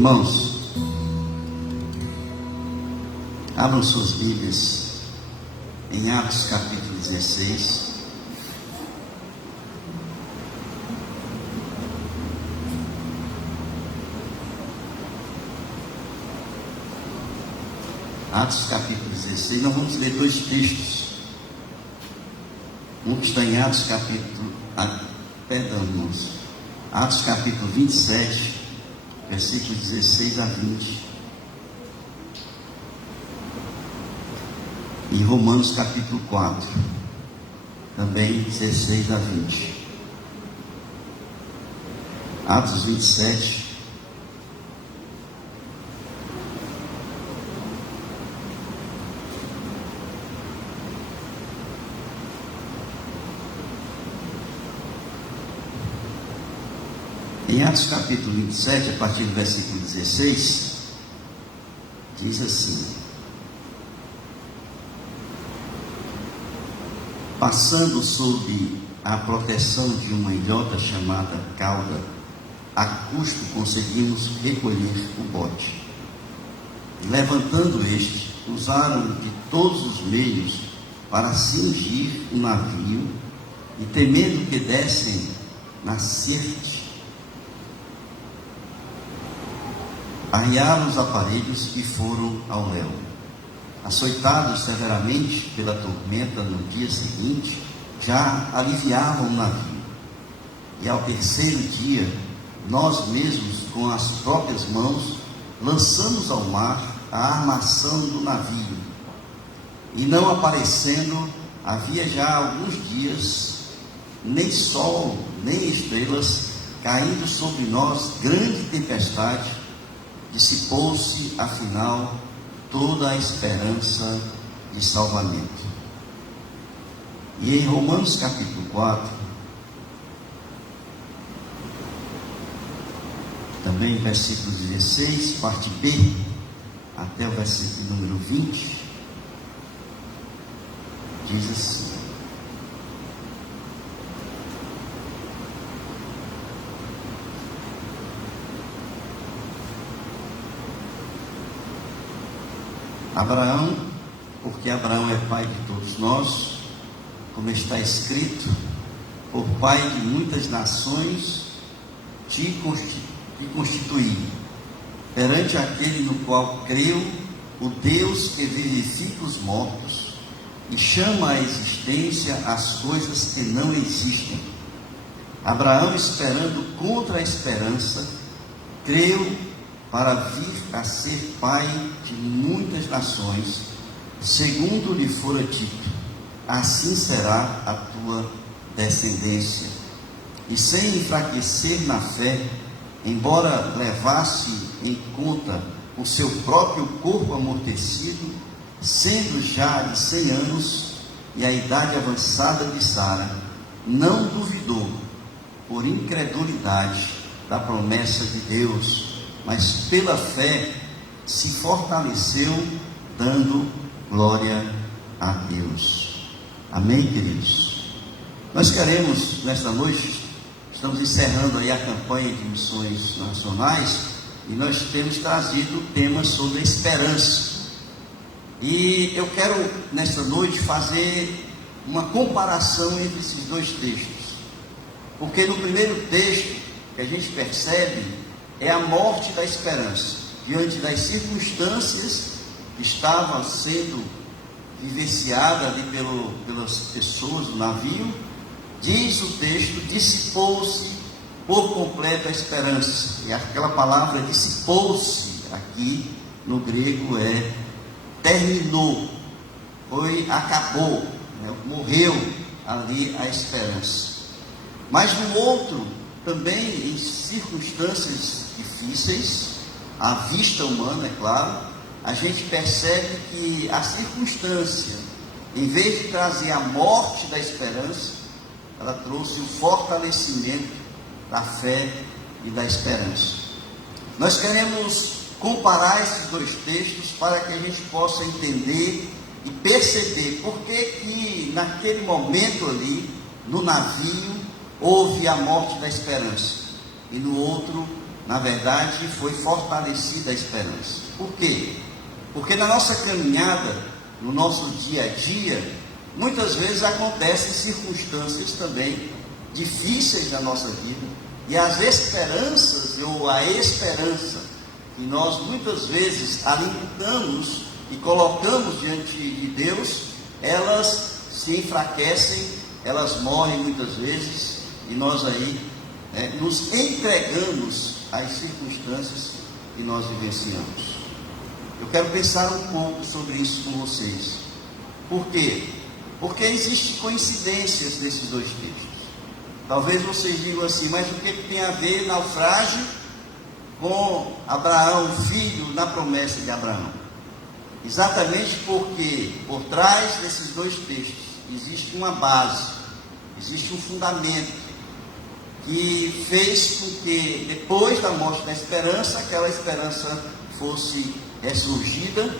Irmãos, abram suas Bíblias em Atos capítulo 16. Atos capítulo 16, nós vamos ler dois textos. Um que está em Atos capítulo, irmãos, Atos capítulo 27, versículos 16 a 20. E Romanos capítulo 4, também 16 a 20. Atos 27. Em Atos capítulo 27, a partir do versículo 16, diz assim: passando sob a proteção de uma ilhota chamada Cauda, a custo conseguimos recolher o bote. Levantando este, usaram de todos os meios para cingir o navio, e temendo que dessem na sirte, arriaram os aparelhos e foram ao léu. Açoitados severamente pela tormenta no dia seguinte, já aliviavam o navio. E ao terceiro dia, nós mesmos, com as próprias mãos, lançamos ao mar a armação do navio. E não aparecendo, havia já alguns dias, nem sol, nem estrelas, caindo sobre nós grande tempestade, dissipou-se, afinal, toda a esperança de salvamento. E em Romanos capítulo 4, também versículo 16, parte B, até o versículo número 20, diz assim: Abraão, porque Abraão é pai de todos nós, como está escrito, por pai de muitas nações te constituí, perante aquele no qual creu, o Deus que vivifica os mortos e chama à existência as coisas que não existem. Abraão, esperando contra a esperança, creu para vir a ser pai de muitas nações, segundo lhe fora dito: assim será a tua descendência. E sem enfraquecer na fé, embora levasse em conta o seu próprio corpo amortecido, sendo já de 100 anos e a idade avançada de Sara, não duvidou, por incredulidade, da promessa de Deus, mas pela fé se fortaleceu, dando glória a Deus. Amém, queridos? Nós queremos, nesta noite, estamos encerrando aí a campanha de missões nacionais, e nós temos trazido temas sobre esperança. E eu quero, nesta noite, fazer uma comparação entre esses dois textos, porque no primeiro texto, que a gente percebe, é a morte da esperança, diante das circunstâncias que estavam sendo vivenciadas ali pelas pessoas do navio. Diz o texto: dissipou-se por completo a esperança. E aquela palavra dissipou-se aqui no grego é terminou, acabou, né? Morreu ali a esperança. Mas no outro, também em circunstâncias difíceis, à vista humana, é claro, a gente percebe que a circunstância, em vez de trazer a morte da esperança, ela trouxe o fortalecimento da fé e da esperança. Nós queremos comparar esses dois textos para que a gente possa entender e perceber por que naquele momento ali, no navio, houve a morte da esperança, e no outro na verdade, foi fortalecida a esperança. Por quê? Porque na nossa caminhada, no nosso dia a dia, muitas vezes acontecem circunstâncias também difíceis na nossa vida, e as esperanças, ou a esperança, que nós muitas vezes alimentamos e colocamos diante de Deus, elas se enfraquecem, elas morrem muitas vezes, e nós aí nos entregamos às circunstâncias que nós vivenciamos. Eu quero pensar um pouco sobre isso com vocês. Por quê? Porque existem coincidências nesses dois textos. Talvez vocês digam assim, mas o que tem a ver naufrágio com Abraão, filho na promessa de Abraão? Exatamente porque por trás desses dois textos existe uma base, existe um fundamento que fez com que depois da morte da esperança, aquela esperança fosse ressurgida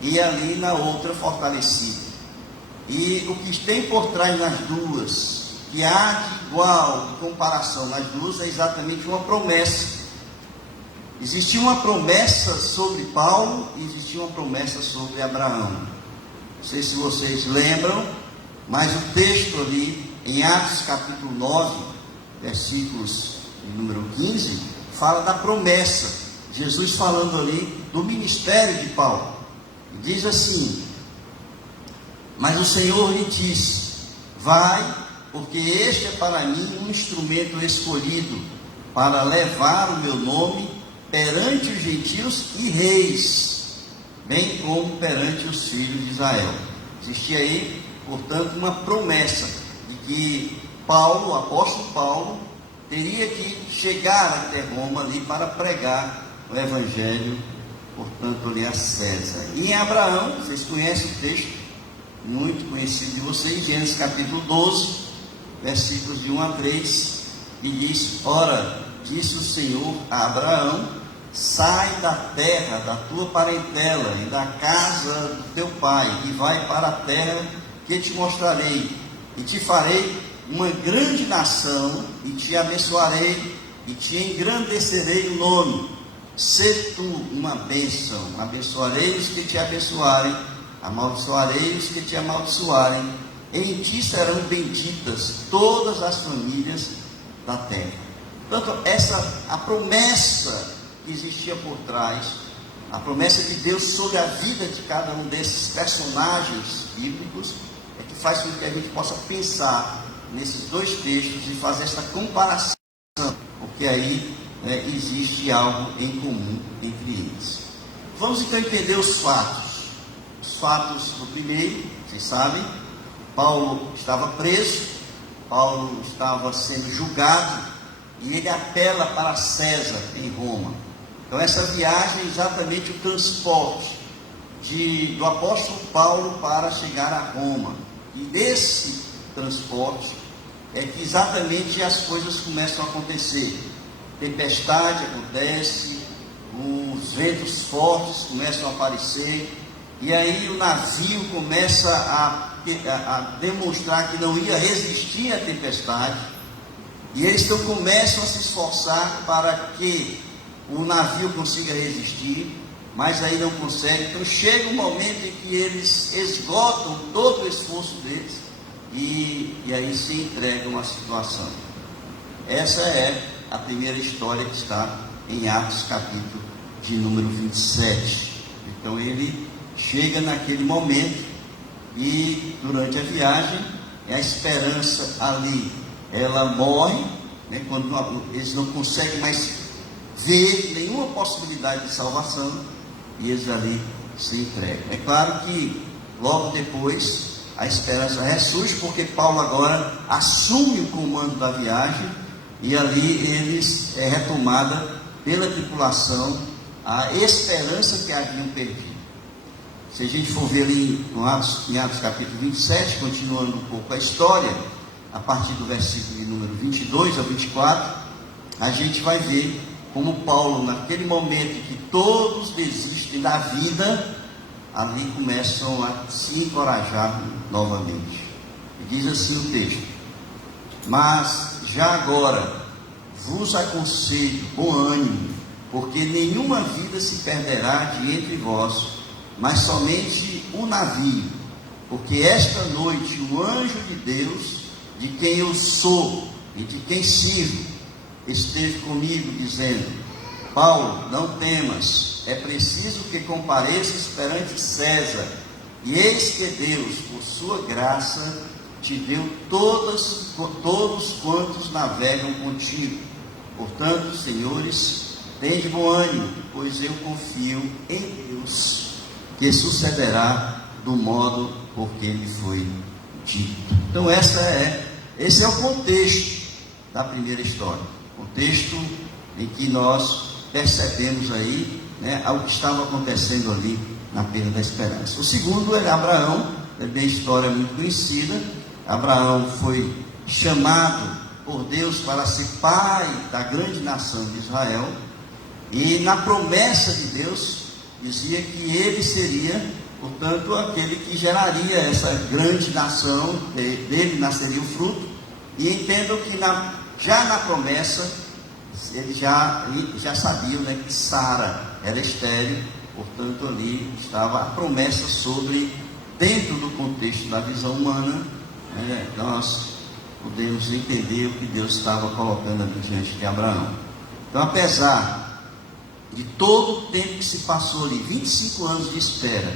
e ali na outra fortalecida. E o que tem por trás nas duas, que há de igual, de comparação nas duas, é exatamente uma promessa. Existia uma promessa sobre Paulo e existia uma promessa sobre Abraão. Não sei se vocês lembram, mas o texto ali, em Atos capítulo 9, versículos de número 15, fala da promessa. Jesus falando ali do ministério de Paulo. E diz assim: mas o Senhor lhe disse: vai, porque este é para mim um instrumento escolhido para levar o meu nome perante os gentios e reis, bem como perante os filhos de Israel. Existia aí, portanto, uma promessa de que Paulo, o apóstolo Paulo, teria que chegar até Roma ali para pregar o evangelho, portanto, ali a César. E em Abraão, vocês conhecem o texto, muito conhecido de vocês, Gênesis capítulo 12, versículos de 1 a 3, e diz: ora, disse o Senhor a Abraão: sai da terra, da tua parentela e da casa do teu pai, e vai para a terra que te mostrarei, e te farei uma grande nação, e te abençoarei, e te engrandecerei o nome. Sê tu uma bênção, abençoarei os que te abençoarem, amaldiçoarei os que te amaldiçoarem, em ti serão benditas todas as famílias da terra. Portanto, a promessa que existia por trás, a promessa de Deus sobre a vida de cada um desses personagens bíblicos, é que faz com que a gente possa pensar nesses dois textos e fazer esta comparação, porque aí existe algo em comum entre eles. Vamos então entender os fatos. Os fatos do primeiro, vocês sabem, Paulo estava preso, Paulo estava sendo julgado, e ele apela para César em Roma. Então essa viagem é exatamente o transporte do apóstolo Paulo para chegar a Roma. E nesse transporte é que exatamente as coisas começam a acontecer. Tempestade acontece, os ventos fortes começam a aparecer, e aí o navio começa a demonstrar que não ia resistir à tempestade, e eles então começam a se esforçar para que o navio consiga resistir, mas aí não consegue. Então chega um momento em que eles esgotam todo o esforço deles, e aí se entregam à situação. Essa é a primeira história que está em Atos capítulo de número 27. Então ele chega naquele momento, e durante a viagem, a esperança ali, ela morre, quando eles não conseguem mais ver nenhuma possibilidade de salvação, e eles ali se entregam. É claro que logo depois a esperança ressurge, porque Paulo agora assume o comando da viagem, e ali é retomada pela tripulação a esperança que haviam perdido. Se a gente for ver ali em Atos capítulo 27, continuando um pouco a história, a partir do versículo de número 22 a 24, a gente vai ver como Paulo, naquele momento que todos desistem da vida, ali começam a se encorajar novamente. E diz assim o texto: mas já agora vos aconselho, bom ânimo, porque nenhuma vida se perderá de entre vós, mas somente o navio. Porque esta noite o anjo de Deus, de quem eu sou e de quem sirvo, esteve comigo, dizendo: Paulo, não temas, é preciso que compareças perante César, e eis que Deus, por sua graça, te deu todos quantos navegam contigo. Portanto, senhores, tende bom ânimo, pois eu confio em Deus, que sucederá do modo por que lhe foi dito. Então esse é o contexto da primeira história, contexto em que nós percebemos aí, né, o que estava acontecendo ali na perda da esperança. O segundo é Abraão, também história muito conhecida. Abraão foi chamado por Deus para ser pai da grande nação de Israel, e na promessa de Deus dizia que ele seria, portanto, aquele que geraria essa grande nação, dele nasceria o fruto. E entendo que já na promessa ele já sabia, né, que Sara era estéril, portanto ali estava a promessa sobre, dentro do contexto da visão humana, né, nós podemos entender o que Deus estava colocando ali diante de Abraão. Então, apesar de todo o tempo que se passou ali, 25 anos de espera,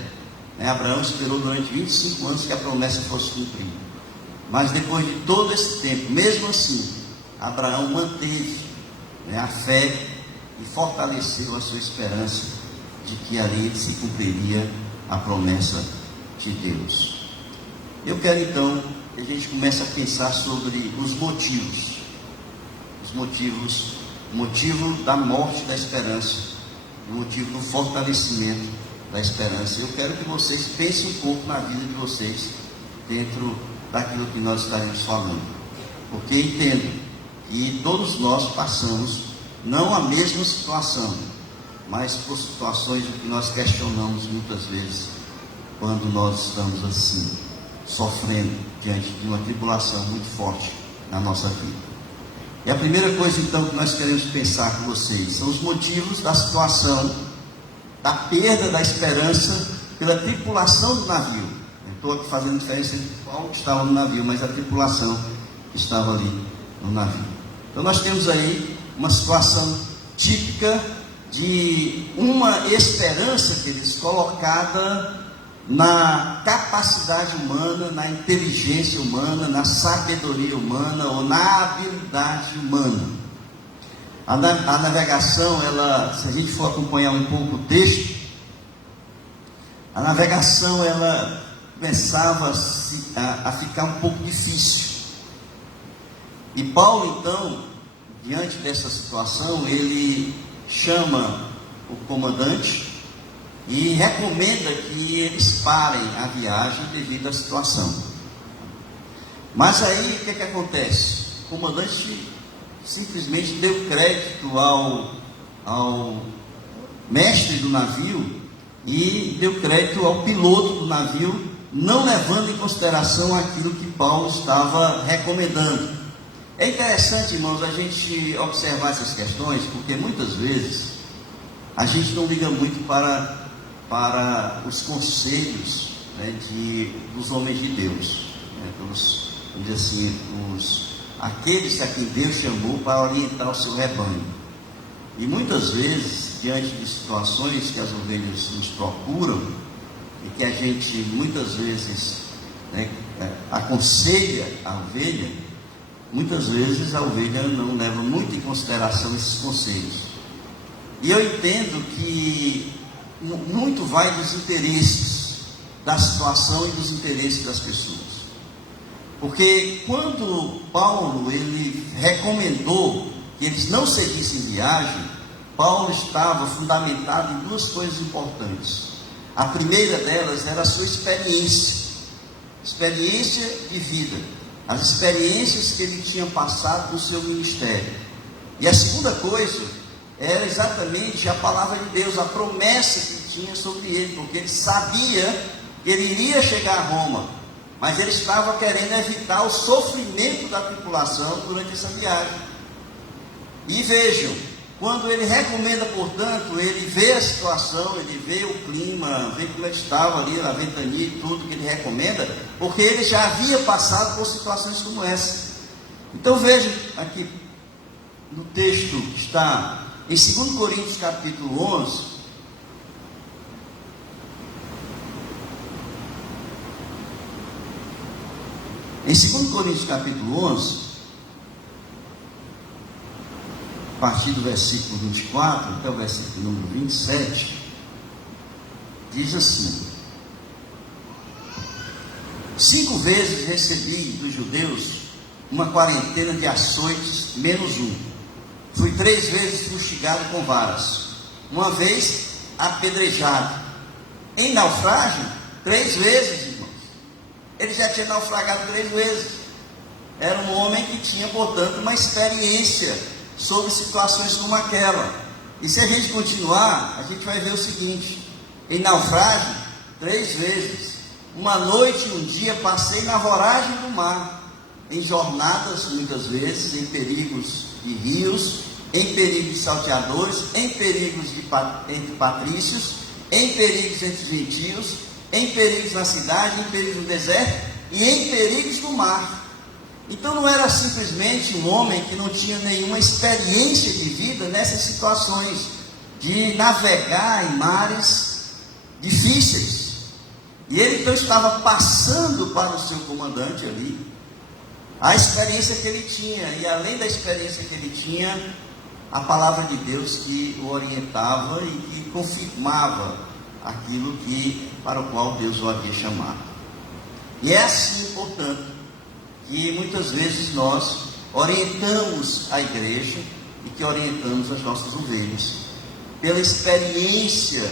né, Abraão esperou durante 25 anos que a promessa fosse cumprida. Mas depois de todo esse tempo, mesmo assim, Abraão manteve, né, a fé e fortaleceu a sua esperança de que ali se cumpriria a promessa de Deus. Eu quero então que a gente comece a pensar sobre os motivos. O motivo da morte da esperança, o motivo do fortalecimento da esperança. Eu quero que vocês pensem um pouco na vida de vocês, dentro daquilo que nós estaremos falando. Porque entendo que todos nós passamos, não a mesma situação, mas por situações que nós questionamos muitas vezes, quando nós estamos assim, sofrendo diante de uma tribulação muito forte na nossa vida. E a primeira coisa então que nós queremos pensar com vocês são os motivos da situação da perda da esperança pela tripulação do navio. Estou aqui fazendo diferença entre qual que estava no navio, mas a tripulação que estava ali no navio. Então nós temos aí uma situação típica de uma esperança deles colocada na capacidade humana, na inteligência humana, na sabedoria humana ou na habilidade humana. A navegação, se a gente for acompanhar um pouco o texto, a navegação ela começava a ficar um pouco difícil. E Paulo então, diante dessa situação, ele chama o comandante e recomenda que eles parem a viagem devido à situação. Mas aí o que acontece? O comandante simplesmente deu crédito ao mestre do navio e deu crédito ao piloto do navio, não levando em consideração aquilo que Paulo estava recomendando. É interessante, irmãos, a gente observar essas questões, porque muitas vezes a gente não liga muito para os conselhos, né, dos homens de Deus, né, vamos dizer assim, aqueles a quem Deus chamou para orientar o seu rebanho. E muitas vezes, diante de situações que as ovelhas nos procuram, e que a gente muitas vezes, né, aconselha a ovelha, muitas vezes a ovelha não leva muito em consideração esses conselhos. E eu entendo que muito vai dos interesses da situação e dos interesses das pessoas. Porque quando Paulo ele recomendou que eles não seguissem viagem, Paulo estava fundamentado em duas coisas importantes. A primeira delas era a sua experiência de vida, as experiências que ele tinha passado no seu ministério. E a segunda coisa era exatamente a palavra de Deus, a promessa que tinha sobre ele, porque ele sabia que ele iria chegar a Roma, mas ele estava querendo evitar o sofrimento da tripulação durante essa viagem. E vejam, quando ele recomenda, portanto, ele vê a situação, ele vê o clima, vê como ele estava ali, na ventania e tudo que ele recomenda, porque ele já havia passado por situações como essa. Então veja aqui, no texto que está em 2 Coríntios capítulo 11, em 2 Coríntios capítulo 11, a partir do versículo 24 até o versículo número 27, diz assim: 5 vezes recebi dos judeus uma quarentena de açoites, menos um. Fui 3 vezes fustigado com varas, uma vez apedrejado. Em naufrágio, 3 vezes, irmãos. Ele já tinha naufragado 3 vezes. Era um homem que tinha, portanto, uma experiência sobre situações como aquela. E se a gente continuar, a gente vai ver o seguinte: em naufrágio, 3 vezes. Uma noite e um dia passei na voragem do mar, em jornadas muitas vezes, em perigos de rios, em perigos de salteadores, em perigos entre patrícios, em perigos entre gentios, em perigos na cidade, em perigos no deserto e em perigos no mar. Então não era simplesmente um homem que não tinha nenhuma experiência de vida nessas situações de navegar em mares difíceis. E ele então estava passando para o seu comandante ali a experiência que ele tinha, e além da experiência que ele tinha, a palavra de Deus que o orientava e que confirmava aquilo para o qual Deus o havia chamado. E é assim, portanto, que muitas vezes nós orientamos a igreja e que orientamos as nossas ovelhas, pela experiência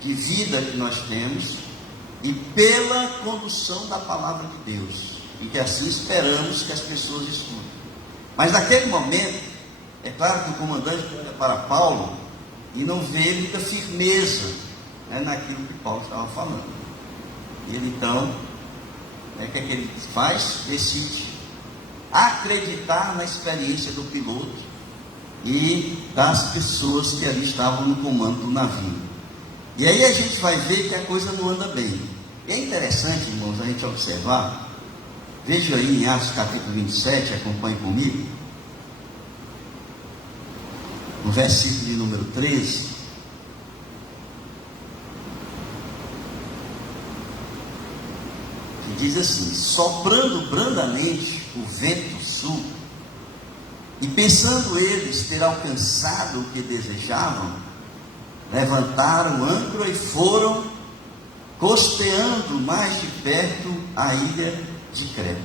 de vida que nós temos e pela condução da palavra de Deus, e que assim esperamos que as pessoas escutem. Mas naquele momento, é claro que o comandante olha para Paulo e não vê muita firmeza, naquilo que Paulo estava falando. E ele então, o que é que ele faz? Decide acreditar na experiência do piloto e das pessoas que ali estavam no comando do navio. E aí a gente vai ver que a coisa não anda bem. E é interessante, irmãos, a gente observar. Veja aí em Atos capítulo 27, acompanhe comigo, no versículo de número 13, que diz assim: soprando brandamente o vento sul, e pensando eles ter alcançado o que desejavam, levantaram âncora e foram costeando mais de perto a ilha de Creta.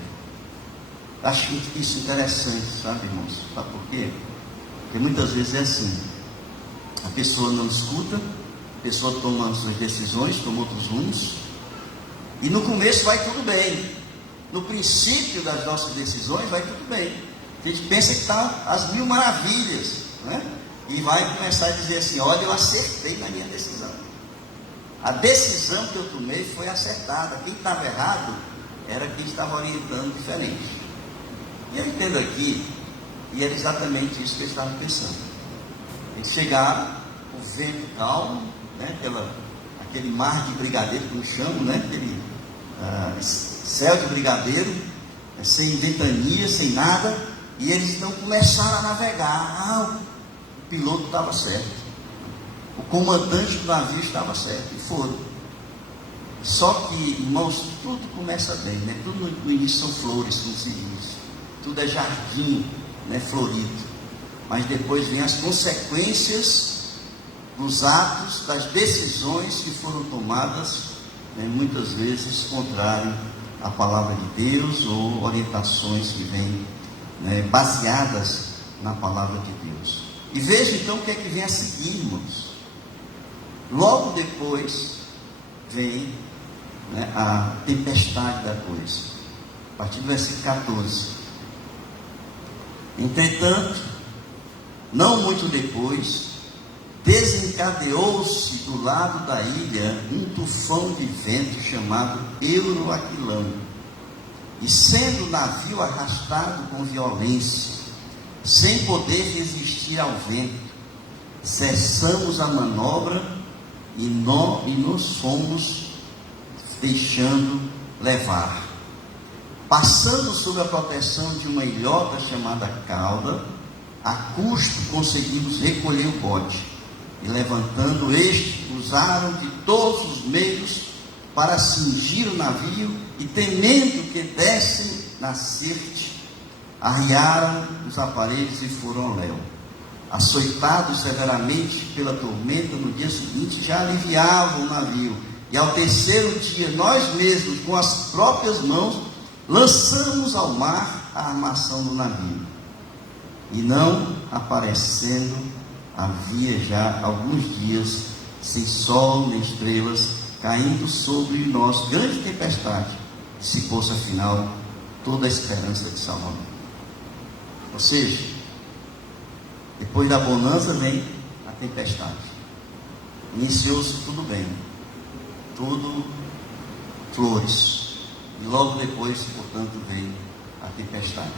Acho isso interessante, sabe, irmãos? Sabe por quê? Porque muitas vezes é assim: a pessoa não escuta, a pessoa toma suas decisões, toma outros rumos, e no começo vai tudo bem, no princípio das nossas decisões vai tudo bem, a gente pensa que está às mil maravilhas, e vai começar a dizer assim: olha, eu acertei na minha decisão, a decisão que eu tomei foi acertada, quem estava errado era quem estava orientando diferente. E eu entendo aqui, e era exatamente isso que eles estavam pensando. Eles chegaram, o vento calmo, aquele mar de brigadeiro, como chamam, aquele céu de brigadeiro, sem ventania, sem nada, e eles então começaram a navegar. O piloto estava certo, o comandante do navio estava certo, e foram. Só que, irmãos, tudo começa bem, tudo no início são flores, como se diz, tudo é jardim, florido, mas depois vem as consequências dos atos, das decisões que foram tomadas, muitas vezes contrário à palavra de Deus, ou orientações que vêm baseadas na palavra de Deus. E veja então o que é que vem a seguir, irmãos. Logo depois vem a tempestade da coisa, a partir do versículo 14. Entretanto, não muito depois, desencadeou-se do lado da ilha um tufão de vento chamado Euroaquilão, e sendo o navio arrastado com violência, sem poder resistir ao vento, cessamos a manobra e nos fomos deixando levar. Passando sob a proteção de uma ilhota chamada cauda, a custo conseguimos recolher o bote, e levantando este, usaram de todos os meios para cingir o navio, e temendo que dessem na sirte, arriaram os aparelhos e foram ao léu. Açoitados severamente pela tormenta, no dia seguinte já aliviavam o navio, e ao terceiro dia, nós mesmos, com as próprias mãos, lançamos ao mar a armação do navio. E não aparecendo, havia já alguns dias, sem sol nem estrelas, caindo sobre nós grande tempestade, que se pôs afinal toda a esperança de salvamento. Ou seja, depois da bonança vem a tempestade. Iniciou-se tudo bem, tudo flores, e logo depois, portanto, veio a tempestade.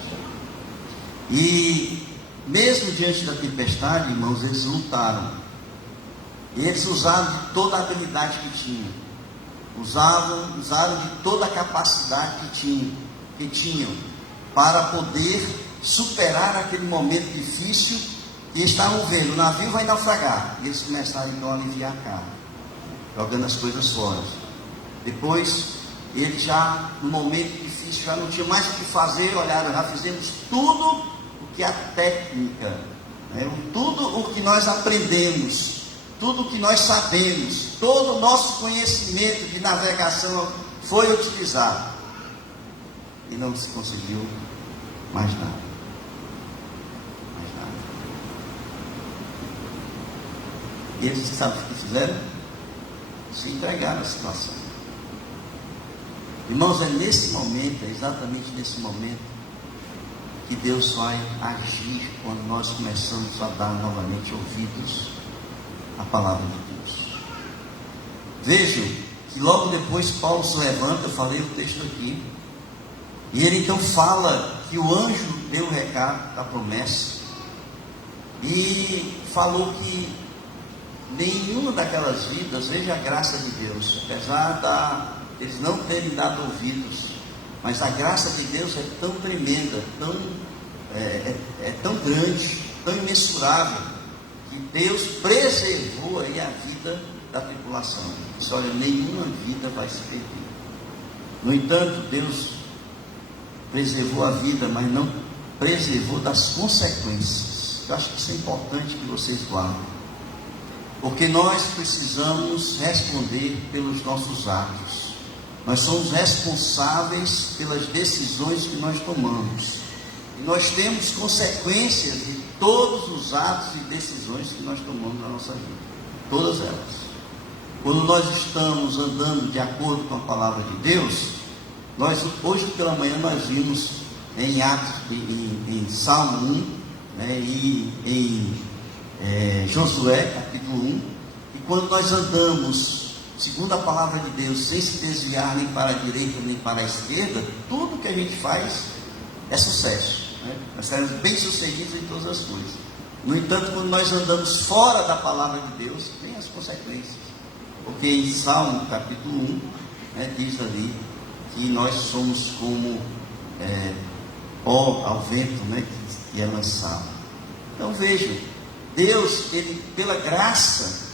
E mesmo diante da tempestade, irmãos, eles lutaram. Eles usaram de toda a habilidade que tinham, usaram de toda a capacidade que tinham para poder superar aquele momento difícil. E estavam vendo, o navio vai naufragar. E eles começaram então a aliviar a carga, jogando as coisas fora. Depois, eles já, no momento difícil, já não tinham mais o que fazer. Olharam, já fizemos tudo o que a técnica, tudo o que nós aprendemos, tudo o que nós sabemos, todo o nosso conhecimento de navegação foi utilizado. E não se conseguiu mais nada. E eles, sabem o que fizeram? Se entregaram à situação. Irmãos, é nesse momento, é exatamente nesse momento, que Deus vai agir quando nós começamos a dar novamente ouvidos à palavra de Deus. Vejam que logo depois Paulo se levanta, eu falei o texto aqui, e ele então fala que o anjo deu o recado da promessa, e falou que nenhuma daquelas vidas, veja a graça de Deus, apesar eles não terem dado ouvidos, mas a graça de Deus é tão tremenda, tão grande, tão imensurável, que Deus preservou aí a vida da tripulação. Disse, olha, nenhuma vida vai se perder. No entanto, Deus preservou a vida, mas não preservou das consequências. Eu acho que isso é importante que vocês guardem. Porque nós precisamos responder pelos nossos atos. Nós somos responsáveis pelas decisões que nós tomamos. E nós temos consequências de todos os atos e decisões que nós tomamos na nossa vida. Todas elas. Quando nós estamos andando de acordo com a palavra de Deus, hoje pela manhã nós vimos em Atos, em Salmo 1, e em Josué capítulo 1, e quando nós andamos segundo a palavra de Deus, sem se desviar nem para a direita nem para a esquerda, tudo que a gente faz é sucesso, nós seremos bem sucedidos em todas as coisas. No entanto, quando nós andamos fora da palavra de Deus, tem as consequências, porque em Salmo capítulo 1, diz ali que nós somos como pó ao vento, que é lançado. Então vejam, Deus, ele, pela graça,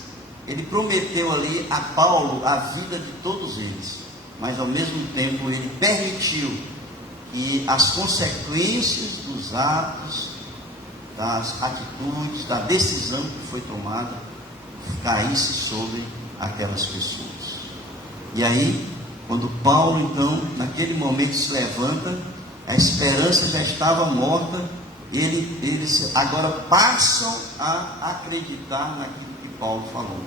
ele prometeu ali a Paulo a vida de todos eles, mas ao mesmo tempo ele permitiu que as consequências dos atos, das atitudes, da decisão que foi tomada, caísse sobre aquelas pessoas. E aí, quando Paulo então, naquele momento se levanta, a esperança já estava morta, eles agora passam a acreditar naquilo que Paulo falou.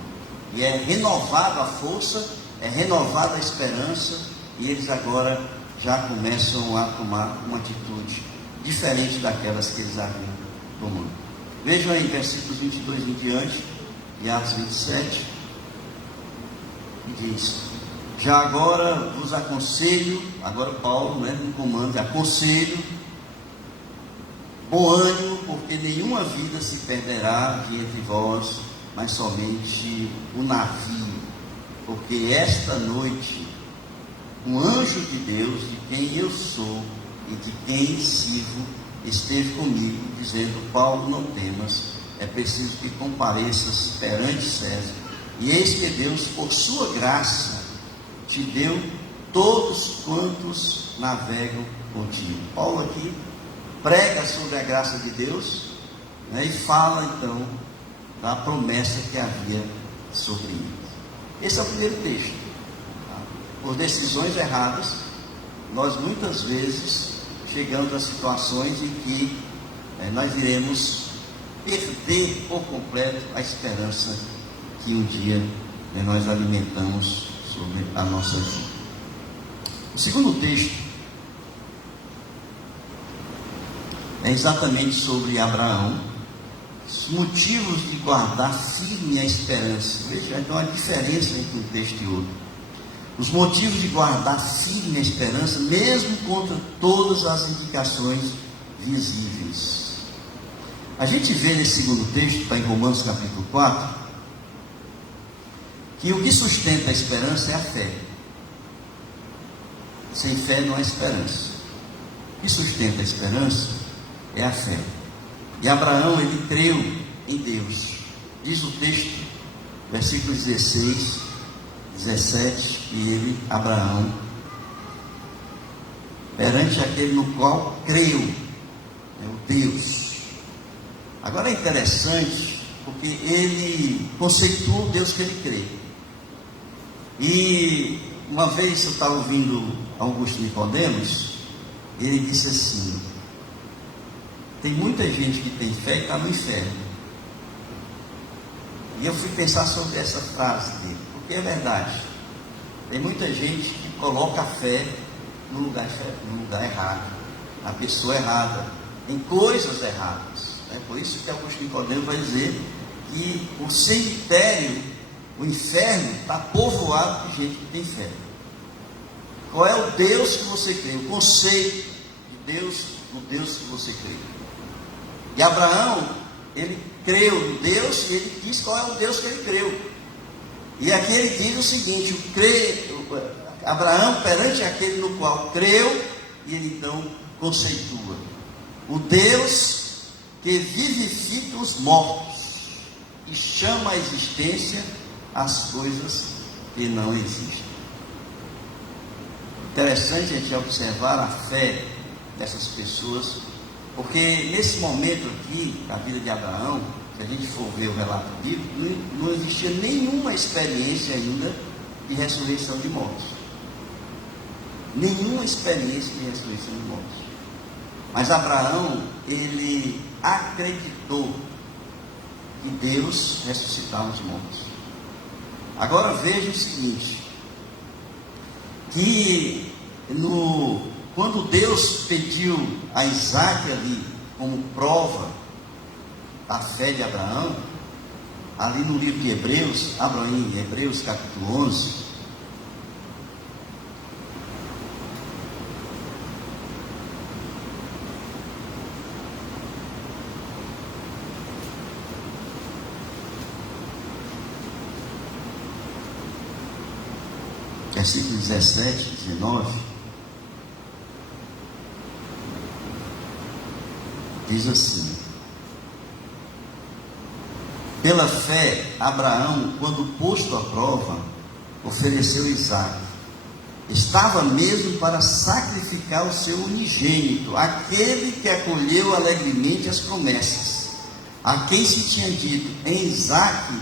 E é renovada a força, é renovada a esperança, e eles agora já começam a tomar uma atitude diferente daquelas que eles haviam tomado. Vejam aí, versículos 22 em diante, de Atos 27, diz: já agora vos aconselho, agora Paulo, no comando, aconselho, Bom ânimo, porque nenhuma vida se perderá de entre vós, mas somente o navio. Porque esta noite, um anjo de Deus, de quem eu sou e de quem sirvo, esteve comigo, dizendo: Paulo, não temas, é preciso que compareças perante César. E eis que Deus, por sua graça, te deu todos quantos navegam contigo. Paulo aqui prega sobre a graça de Deus, né, e fala então da promessa que havia sobre ele. Esse é o primeiro texto. Tá? Por decisões erradas, nós muitas vezes chegamos a situações em que nós iremos perder por completo a esperança que um dia nós alimentamos sobre a nossa vida. O segundo texto é exatamente sobre Abraão, os motivos de guardar firme a esperança. Veja, então, a diferença entre um texto e outro. Os motivos de guardar firme a esperança, mesmo contra todas as indicações visíveis. A gente vê nesse segundo texto, está em Romanos capítulo 4, que o que sustenta a esperança é a fé. Sem fé não há esperança. O que sustenta a esperança é a fé. E Abraão, ele creu em Deus. Diz o texto, versículos 16, 17, que ele, Abraão, perante aquele no qual creu, o Deus. Agora é interessante, porque ele conceitua o Deus que ele crê. E uma vez eu estava ouvindo Augusto Nicodemos, ele disse assim: tem muita gente que tem fé e está no inferno. E eu fui pensar sobre essa frase dele, porque é verdade. Tem muita gente que coloca a fé no lugar errado, na pessoa errada, em coisas erradas. É por isso que Augusto Nicodemos vai dizer que o cemitério, o inferno, está povoado de gente que tem fé. Qual é o Deus que você crê? O conceito de Deus, o Deus que você crê. E Abraão, ele creu no Deus e ele diz qual é o Deus que ele creu. E aqui ele diz o seguinte: Abraão perante aquele no qual creu, e ele então conceitua o Deus que vivifica os mortos e chama à existência as coisas que não existem. Interessante a gente observar a fé dessas pessoas, porque nesse momento aqui, na vida de Abraão, se a gente for ver o relato bíblico, não existia nenhuma experiência ainda de ressurreição de mortos. Nenhuma experiência de ressurreição de mortos. Mas Abraão, ele acreditou que Deus ressuscitava os mortos. Agora veja o seguinte, que quando Deus pediu a Isaac ali como prova da fé de Abraão, ali no livro de Hebreus, abra aí em Hebreus capítulo 11, versículos 17 e 19, diz assim: pela fé, Abraão, quando posto à prova, ofereceu Isaque. Estava mesmo para sacrificar o seu unigênito, aquele que acolheu alegremente as promessas, a quem se tinha dito: em Isaque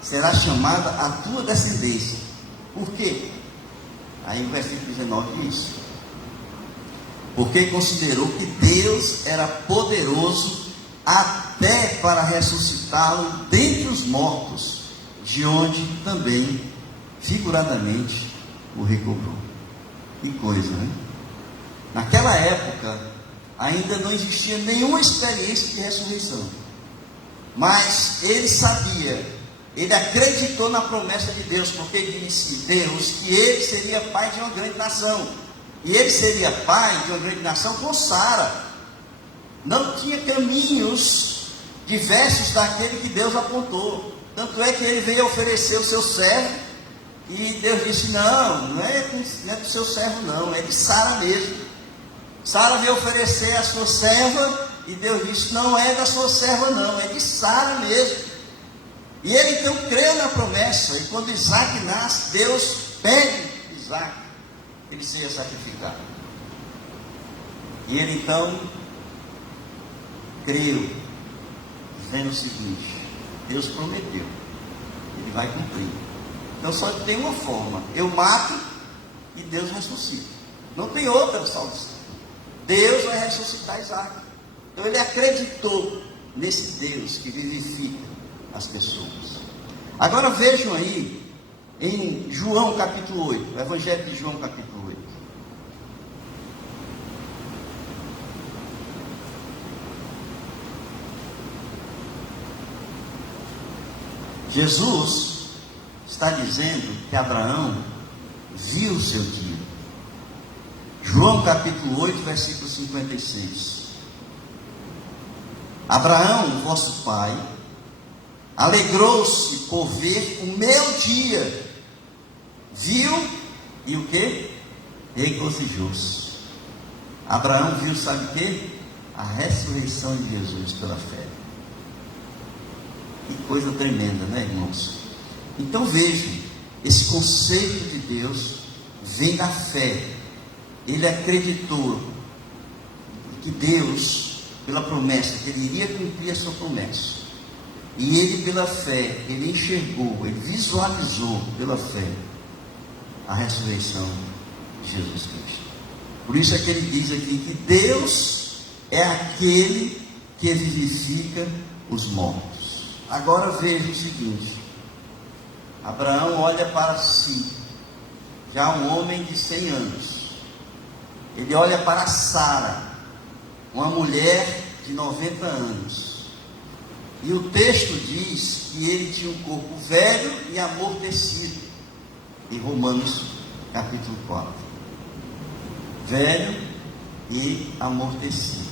será chamada a tua descendência. Por quê? Aí o versículo 19 diz: porque considerou que Deus era poderoso até para ressuscitá-lo dentre os mortos, de onde também, figuradamente, o recobrou. Que coisa, né? Naquela época, ainda não existia nenhuma experiência de ressurreição, mas ele sabia, ele acreditou na promessa de Deus, porque disse Deus que ele seria pai de uma grande nação, e ele seria pai de uma grande nação com Sara. não tinha caminhos diversos daquele que Deus apontou. Tanto é que ele veio oferecer o seu servo, e Deus disse: não é do seu servo não, é de Sara mesmo. Sara veio oferecer a sua serva, e Deus disse: não é da sua serva não, é de Sara mesmo. E ele então creu na promessa, e quando Isaac nasce, Deus pede Isaac, que ele seja sacrificado. E ele então creu, dizendo o seguinte: Deus prometeu, ele vai cumprir. Então só tem uma forma: eu mato e Deus ressuscita. Não tem outra solução. Deus vai ressuscitar Isaac. Então ele acreditou nesse Deus que vivifica as pessoas. Agora vejam aí em João capítulo 8, o Evangelho de João capítulo 8. Jesus está dizendo que Abraão viu o seu dia. João capítulo 8, versículo 56. Abraão, vosso pai, alegrou-se por ver o meu dia. Viu e o que? Regozijou-se. Abraão viu, sabe o que? A ressurreição de Jesus pela fé. Que coisa tremenda, né, irmãos? Então vejam, esse conceito de Deus vem da fé. Ele acreditou que Deus, pela promessa, que ele iria cumprir a sua promessa. E ele, pela fé, ele enxergou, ele visualizou pela fé a ressurreição de Jesus Cristo. Por isso é que ele diz aqui que Deus é aquele que vivifica os mortos. Agora veja o seguinte: Abraão olha para si, já um homem de 100 anos. Ele olha para Sara, uma mulher de 90 anos. E o texto diz que ele tinha um corpo velho e amortecido. Em Romanos capítulo 4. Velho e amortecido.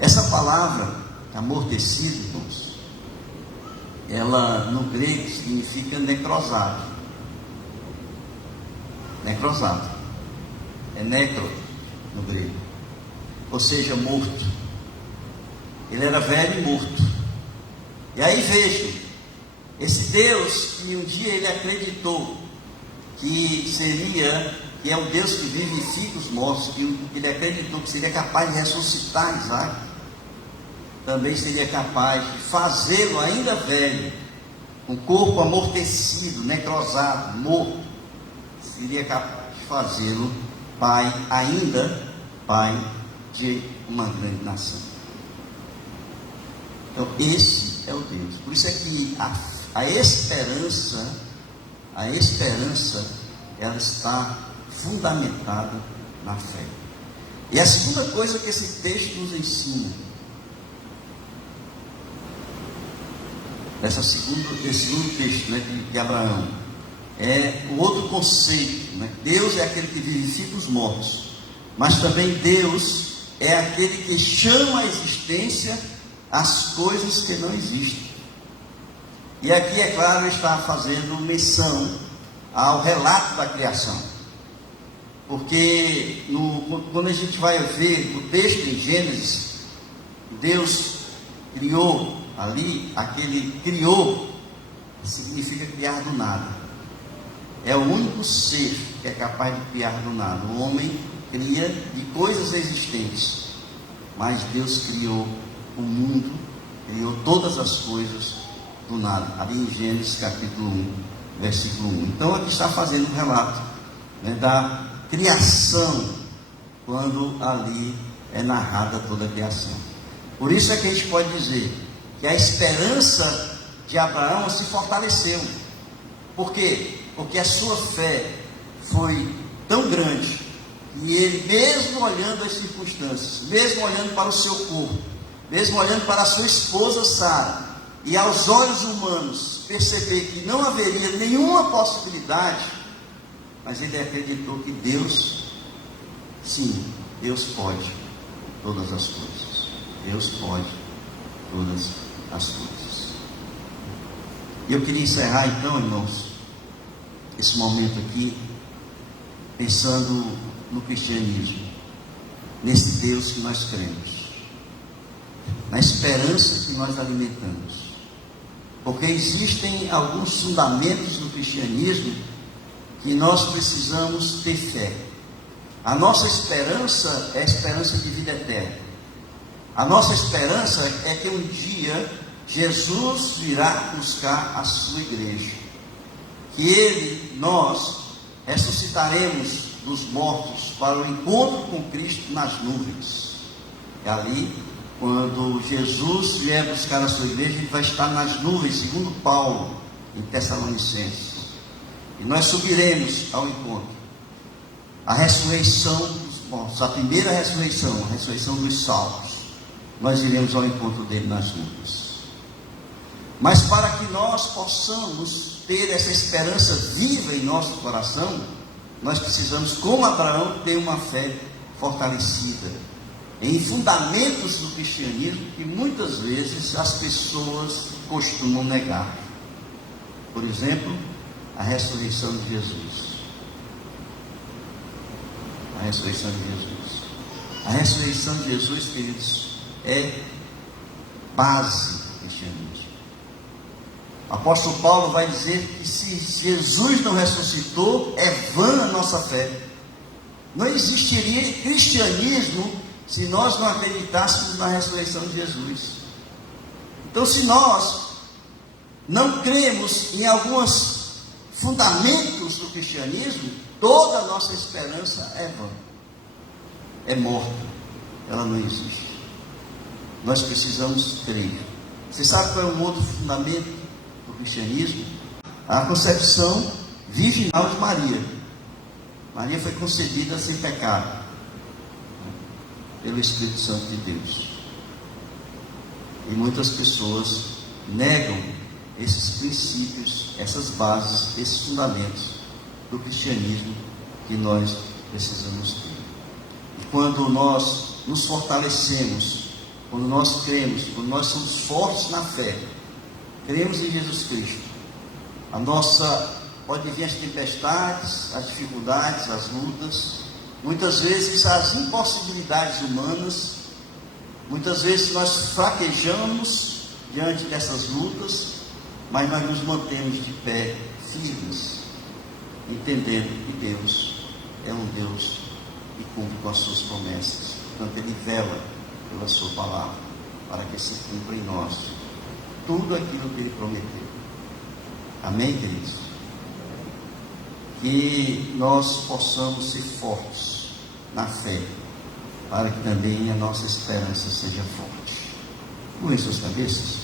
Essa palavra, amortecido, irmãos, ela no grego significa necrosado. Necrosado. É necro no grego. Ou seja, morto. Ele era velho e morto. E aí vejam, esse Deus que um dia ele acreditou que é o Deus que vivifica os mortos, que ele acreditou que seria capaz de ressuscitar Isaac, também seria capaz de fazê-lo ainda velho, com o corpo amortecido, necrosado, morto, seria capaz de fazê-lo pai de uma grande nação. Então esse é o Deus. Por isso é que a esperança ela está fundamentada na fé. E a segunda coisa que esse texto nos ensina, esse segundo texto, né, de Abraão, é o outro conceito, né? Deus é aquele que vivifica os mortos, mas também Deus é aquele que chama à existência as coisas que não existem. E aqui, é claro, está fazendo menção ao relato da criação, porque quando a gente vai ver o texto em Gênesis, Deus criou ali, aquele criou significa criar do nada. É o único ser que é capaz de criar do nada. O homem cria de coisas existentes, mas Deus criou o mundo, criou todas as coisas do nada, ali em Gênesis capítulo 1, versículo 1. Então aqui está fazendo um relato, né, da criação, quando ali é narrada toda a criação. Por isso é que a gente pode dizer que a esperança de Abraão se fortaleceu. Por quê? Porque a sua fé foi tão grande, e ele, mesmo olhando as circunstâncias, mesmo olhando para o seu corpo, mesmo olhando para a sua esposa Sara, e aos olhos humanos perceber que não haveria nenhuma possibilidade, mas ele acreditou que Deus, sim, Deus pode todas as coisas. Deus pode todas as coisas. E eu queria encerrar então, irmãos, esse momento aqui, pensando no cristianismo, nesse Deus que nós cremos, na esperança que nós alimentamos. Porque existem alguns fundamentos do cristianismo que nós precisamos ter fé. A nossa esperança é a esperança de vida eterna. A nossa esperança é que um dia Jesus virá buscar a sua igreja. Que Ele, nós, ressuscitaremos dos mortos para o encontro com Cristo nas nuvens. É ali, quando Jesus vier buscar a sua igreja, Ele vai estar nas nuvens, segundo Paulo, em Tessalonicenses. E nós subiremos ao encontro. A ressurreição dos mortos, a primeira ressurreição, a ressurreição dos salvos, nós iremos ao encontro dele nas nuvens. Mas para que nós possamos ter essa esperança viva em nosso coração, nós precisamos, como Abraão, ter uma fé fortalecida em fundamentos do cristianismo que muitas vezes as pessoas costumam negar. Por exemplo, a ressurreição de Jesus. A ressurreição de Jesus. A ressurreição de Jesus, queridos, é base do cristianismo. O apóstolo Paulo vai dizer que se Jesus não ressuscitou, é vã a nossa fé. Não existiria cristianismo se nós não acreditássemos na ressurreição de Jesus. Então, se nós não cremos em alguns fundamentos do cristianismo, toda a nossa esperança é vã, é morta, ela não existe. Nós precisamos crer. Você sabe qual é um outro fundamento do cristianismo? A concepção virginal de Maria. Maria foi concebida sem pecado pelo Espírito Santo de Deus. E muitas pessoas negam esses princípios, essas bases, esses fundamentos do cristianismo que nós precisamos ter. E quando nós nos fortalecemos, quando nós cremos, quando nós somos fortes na fé, cremos em Jesus Cristo, pode vir as tempestades, as dificuldades, as lutas, muitas vezes as impossibilidades humanas, muitas vezes nós fraquejamos diante dessas lutas, mas nós nos mantemos de pé, firmes, entendendo que Deus é um Deus que cumpre com as suas promessas. Portanto, Ele vela pela sua palavra, para que se cumpra em nós tudo aquilo que Ele prometeu. Amém, queridos? Que nós possamos ser fortes na fé, para que também a nossa esperança seja forte. Curvem suas cabeças.